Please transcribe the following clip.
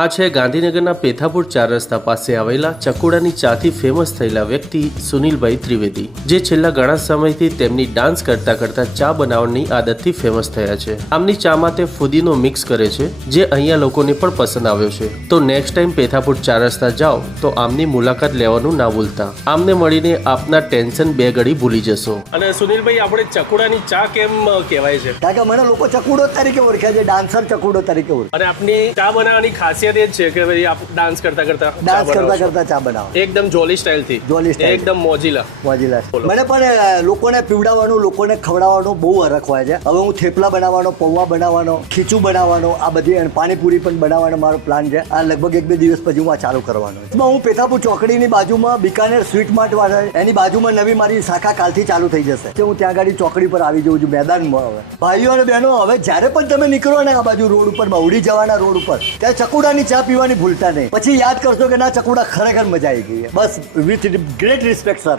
આ છે ગાંધીનગરના પેથાપુર 4 રસ્તા પાસે આવેલા ચકુડાની ચાથી ફેમસ થયેલા વ્યક્તિ સુનિલભાઈ ત્રિવેદી, જે છેલ્લા ઘણા સમયથી તેમની ડાન્સ કરતા કરતા ચા બનાવવાની આદતથી ફેમસ થયા છે. આમની ચામાં તે ફુદીનો મિક્સ કરે છે, જે અહીંયા લોકોને પણ પસંદ આવ્યો છે. તો નેક્સ્ટ ટાઈમ પેથાપુર 4 રસ્તા જાઓ તો આમની મુલાકાત લેવાનું ના ભૂલતા. આમને મળીને આપના ટેન્શન બે ઘડી ભૂલી જશો. અને સુનિલભાઈ, આપણે ચકુડાની ચા કેમ કહેવાય છે? કારણ કે મને લોકો ચકુડો તરીકે ઓળખે છે, ડાન્સર ચકુડો તરીકે ઓળખે. અને આપની ચા બનાવવાની ખાસિયત એ જ છે કે ભાઈ આપ ડાન્સ કરતા કરતા ચા બનાવો, એકદમ જોલી સ્ટાઇલ થી, એકદમ મોજીલા. મને પણ લોકોને પીવડાવવાનું, લોકોને ખવડાવવાનો બહુ હરખ હોય છે. હવે હું થેપલા બનાવવાનો, પૌવા બનાવવાનો, ખીચું બનાવવાનો, આ બધી અને પાણીપુરી પણ બનાવવાનો મારો પ્લાન છે. આ લગભગ 1-2 દિવસ પછી હું આ ચાલુ કરવાનો છે. હું પેથાપુર ચોકડીની બાજુમાં બિકાનેર સ્વીટ માર્ટ વાળા એની બાજુમાં નવી મારી શાખા કાલથી ચાલુ થઈ જશે. હું ત્યાં આગળ ચોકડી પર આવી જઉં છું, મેદાનમાં. હવે ભાઈઓ અને બહેનો, હવે જ્યારે પણ તમે નીકળો ને આ બાજુ રોડ ઉપર, મહુડી જવાના રોડ ઉપર, ત્યારે ચકુડાની ચા પીવાની ભૂલતા નહીં. પછી યાદ કરશો કે ના, ચકુડા ખરેખર મજા આવી ગઈ. બસ, વિથ ગ્રેટ રિસ્પેક્ટ સર.